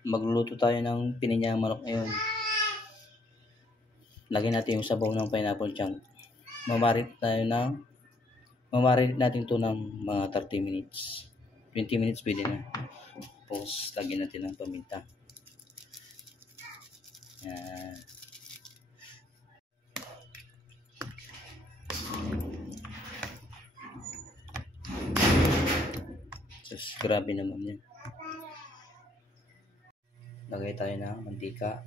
Magluluto tayo ng pininyang manok ngayon. Lagyan natin yung sabaw ng pineapple chunk. Mamarinate natin to ng mga 30 minutes. 20 minutes pwede na. Tapos lagyan natin ng paminta. Yan. Sus, grabe naman yan. Lagay tayo ng mantika.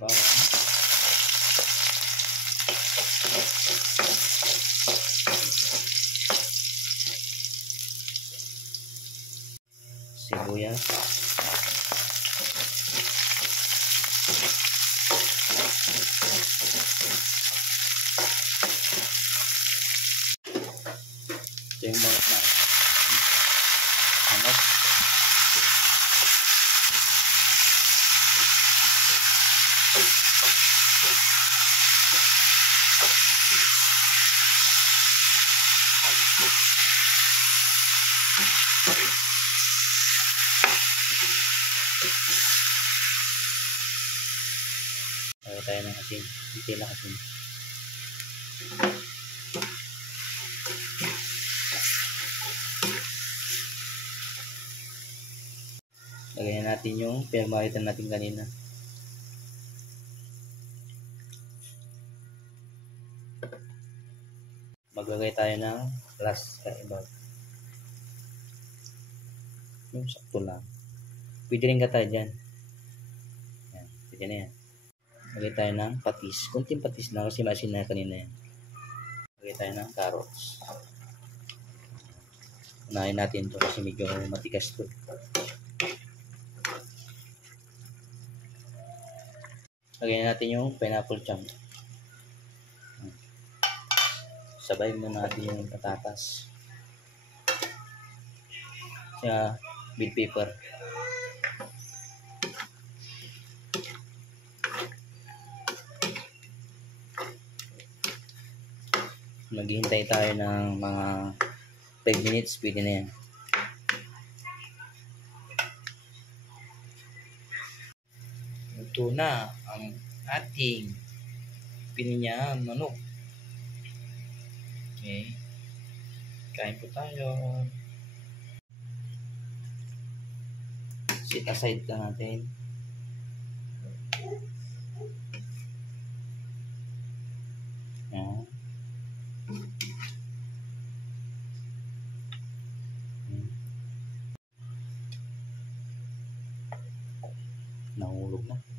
Bawang. Sibuyas. Ito yung manok na. Manok. Lagay tayo ng asin. Hindi lang asin. Lagyan natin yung pinamaritan natin kanina. Maglagay tayo ng last kaibaw. Yung sakto lang. Pwede rin ka tayo dyan. Yan, pwede na yan. Lagay tayo ng patis. Kunting patis lang kasi maasin na kanina yan. Lagay tayo ng carrots. Unahin natin ito kasi medyo matigas ito. Lagyan natin yung pineapple chunk. Sabay muna natin yung patatas. Kaya bell pepper. Maghihintay tayo ng mga 5 minutes, pwede na yan. Ito na ang ating pininyang manok. Okay. Kain po tayo. Sit aside lang natin. Yan. Nahulog na.